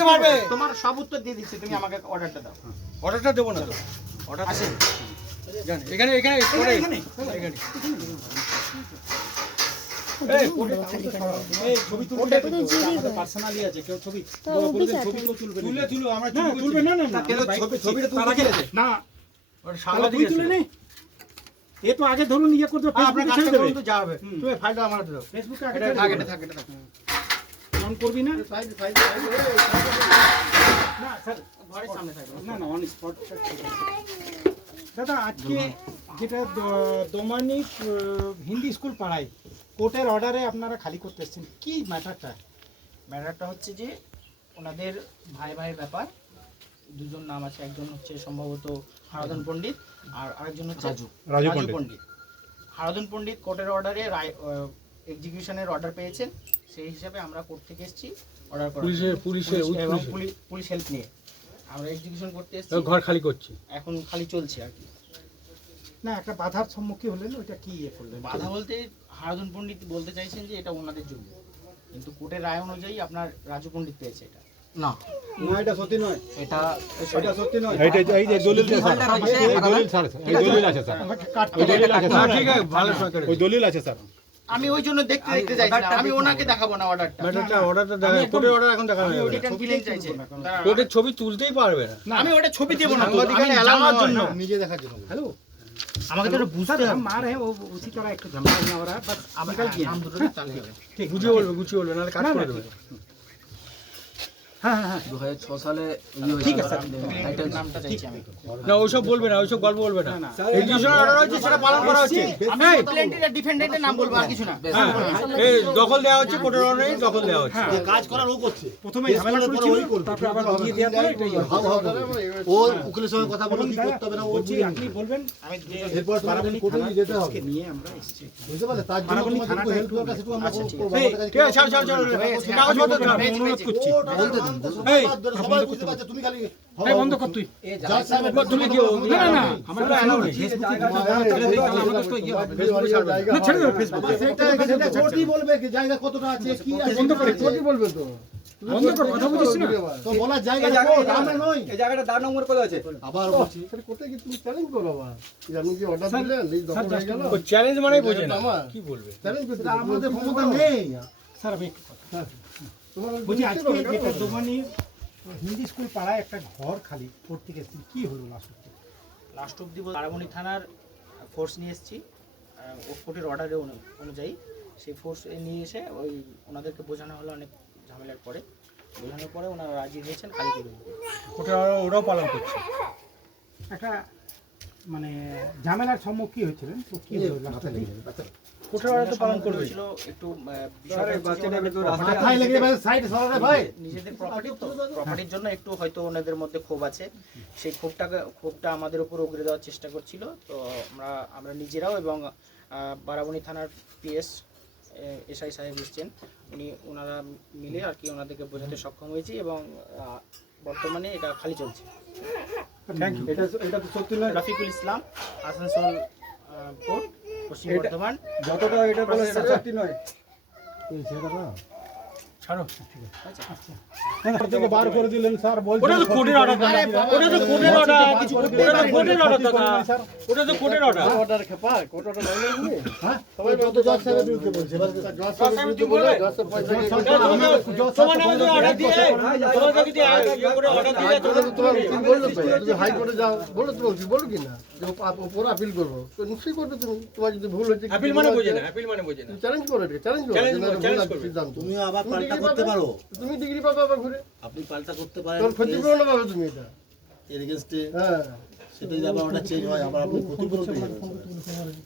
দিতে পারবে? তোমার সব উত্তর দিয়ে দিচ্ছি, তুমি আমাকে অর্ডারটা দাও। অর্ডারটা দেবো না তো, অর্ডার আসে এখানে এখানে এখানে এখানে এই ছবি তুলবে পার্সোনালি আছে, কেউ ছবি ছবি তুলবে, তুলে আমরা তুলবে না না ছবিটা তুলতে গেছে না, ওর সাংবাদিক তুলে নেই। এ তো আগে ধরুন ইয়ে করতে ফেসবুকে ছেড়ে দেবে তো, যা হবে তুমি ফাইলটা আমার দাও, ফেসবুকে আগে থাকে অন করবি না, ফাইল না স্যার ঘরের সামনে থাকবে না, না অন স্পট। দাদা আজকে যেটা দোমানিক হিন্দি স্কুল পাড়ায় কোর্টের অর্ডারে আপনারা খালি করতে এসেছেন, কি ম্যাটারটা? ম্যাটারটা হচ্ছে যে ওনাদের ভাই ভাইয়ের ব্যাপার, দুজন নাম আছে, একজন হচ্ছে সম্ভবত হারাধন পণ্ডিত আর আরেকজন হচ্ছে রাজু পণ্ডিত। হারাধন পণ্ডিত কোর্টের অর্ডারে এক্সিকিউশনের অর্ডার পেয়েছেন, সেই হিসাবে আমরা কোর্ট থেকে এসেছি অর্ডার করা, পুলিশ হেল্প নিয়ে আমরা এক্সিকিউশন করতে এসেছি, ঘর খালি করছি, এখন খালি চলছে আর কি। না একটা বাধার সম্মুখীন হলেন, ওইটা কি ইয়ে করলেন? বাধা বলতে হারাধন পণ্ডিত বলতে চাইছেন যে এটা ওনাদের জন্য, কিন্তু কোর্টের রায় অনুযায়ী আপনার রাজু পণ্ডিত পেয়েছে এটা। না না এটা সত্যি নয়, এটা সত্যি নয়, এই যে দলিল স্যার, এই দলিল স্যার, এই দলিল আছে স্যার, ওই দলিল আছে স্যার, ঠিক আছে ভালো সরকার, ওই দলিল আছে স্যার। আমি ওই জন্য দেখতে চাইছিলাম, আমি ওনাকে দেখাবো না অর্ডারটা, অর্ডারটা দেখা, কোর্টের অর্ডার এখন দেখানো যাবে রিটার্ন ফিলিং চাইছে, কোর্টের ছবি তুলতেই পারবে না, আমি ওটা ছবি দেব না, আমি জানার জন্য, নিজে দেখার জন্য। হ্যালো আমাকে তো বুঝতে হবে, মার है वो उसी तरह একটু ঝামেলা না ওরা, বাস আমি কাল কি নাম দুটো চালিয়ে দেবে, ঠিক গুছিয়ে বলবে নাহলে কাজ করে দেবে। হ্যাঁ হ্যাঁ 2006 সালে ঠিক আছে টাইটেল নামটা চাইছি আমি। না ওইসব বলবে না, ওইসব গল্প বলবে না, এক্সিকিউশন অর্ডার হচ্ছে সেটা পালন করা হচ্ছে। আমি প্লেন্টির আর ডিফেন্ডেন্টের নাম বলবো আর কিছু না, এই দখল দেওয়া হচ্ছে, কোর্টের অর্ডারে দখল দেওয়া হচ্ছে, কাজ করার ও করছে, প্রথমে ঝামেলা করেছিল তারপর আবার দিয়ে দেওয়ার পরে এটাই ও উকিলের সঙ্গে কথা বলে কি করতে হবে না ও বলছি, আপনি বলবেন আমি এরপর বারাবণী কোর্টে নিয়ে যেতে হবে, নিয়ে আমরা এসেছি, বুঝতে পারলে? তার জন্য তোমাদের হেল্প দরকার, সেটা আমরা ঠিক আছে, ছাড় কাগজপত্র ছাড়, অনুরোধ করছি, বলতে দিন। এই সবাই বুঝতে পারছে, তুমি খালি এই বন্ধ কর তুই, জাজ সাহেব তুমি কি না না আমরা তো অ্যালাউ নেই, ফেসবুকে ছেড়ে দিই, তাহলে আমাদের তো ইয়ে হবে, ফেসবুকে ছাড়বে না, ছেড়ে দাও ফেসবুকে, সেটা কোর্টই বলবে কি জায়গা কতটা আছে, কি আছে, বন্ধ করে কোর্টই বলবে তো, বন্ধ কর, কথা বুঝছিস না তো বলার জায়গা আমরা নই, এই জায়গাটা 10 নম্বর পদে আছে। আবার বলছি সেটা কোর্টে কি তুমি চ্যালেঞ্জ করো আবার, আপনি কি অর্ডার দিলেন এই দখল হয়ে গেল, ও চ্যালেঞ্জ মানেই বোঝে না কি বলবে, চ্যালেঞ্জ করতে আমাদের ক্ষমতা নেই স্যার আমি একটু কথা তোমার বলছি, আজকে যেটা দোমানির হিন্দি স্কুল পাড়ায় একটা ঘর খালি করতে গেছি, কি হলো লাস্ট অব্দি বারাবণী থানার ফোর্স নিয়ে এসেছি, কোর্টের অর্ডারে অনুযায়ী সেই ফোর্স নিয়ে এসে ওই ওনাদেরকে বোঝানো হলো, অনেক ঝামেলার পরে বোঝানোর পরে ওনারা রাজি হয়েছেন খালি করে দিতে। কোর্টের ওরাও পালন করছে, একটা মানে ঝামেলার সম্মুখীন হয়েছিলেন তো কি হলো লাস্টে? কোর্টের অর্ডার তো পালন করবে, ছিল একটু নিজেদের প্রপার্টির জন্য একটু হয়তো ওনাদের মধ্যে ক্ষোভ আছে, সেই ক্ষোভটা আমাদের উপর উগরে দেওয়ার চেষ্টা করছিল, তো আমরা নিজেরাও এবং বারাবণী থানার পিএস এসআই সাহেব এসছেন, ওনারা মিলে আর কি ওনাদেরকে বোঝাতে সক্ষম হয়েছি এবং বর্তমানে এটা খালি চলছে। Thank you. এটা তো সত্যি নয়, রফিকুল ইসলাম, আসানসোল কোর্ট, পশ্চিম বর্ধমান। যতটা এটা বলে সেটা সত্যি নয়, ছাড়ো ঠিক আছে, আচ্ছা থেকে বার করে দিলেন স্যার, বলছেন ওটা তো কোর্টের অর্ডার, ওটা তো কোর্টের অর্ডার, কিছু ওটা তো কোর্টের অর্ডার দাদা, ওটা তো কোর্টের অর্ডার খেপা, কোর্ট অর্ডার লাগে না, হ্যাঁ সবাই যত জজ সাহেবের বিরুদ্ধে বলছে, জজ সাহেবের বিরুদ্ধে বলে জজ সাহেব পয়সা নিয়ে তোমার নামে অর্ডার দিয়ে তোমার কাছে দিয়ে ইয়ে করে অর্ডার দিয়ে তোমার তুমি বললো তো তুমি হাইকোর্টে যাও, বলো তো বলো কি না যে ওপর আপিল করবো, তো নিশ্চয়ই করবে তুমি, তোমার যদি ভুল হচ্ছে আপিল মানে বোঝে না, আপিল মানে বোঝে না, চ্যালেঞ্জ করো, এটা চ্যালেঞ্জ করো, সিদ্ধান্ত তুমি আবার পাল্টা করতে পারো, তুমি ডিগ্রি পাবে আবার ঘুরে, আপনি পাল্টা করতে পারেন, তোর ক্ষতিপূরণ পাবে তুমি এটা এর এগেইনস্টে, হ্যাঁ সেটা যদি আবার অর্ডার চেঞ্জ হয় আবার আপনি ক্ষতিপূরণ পেয়ে যাবেন।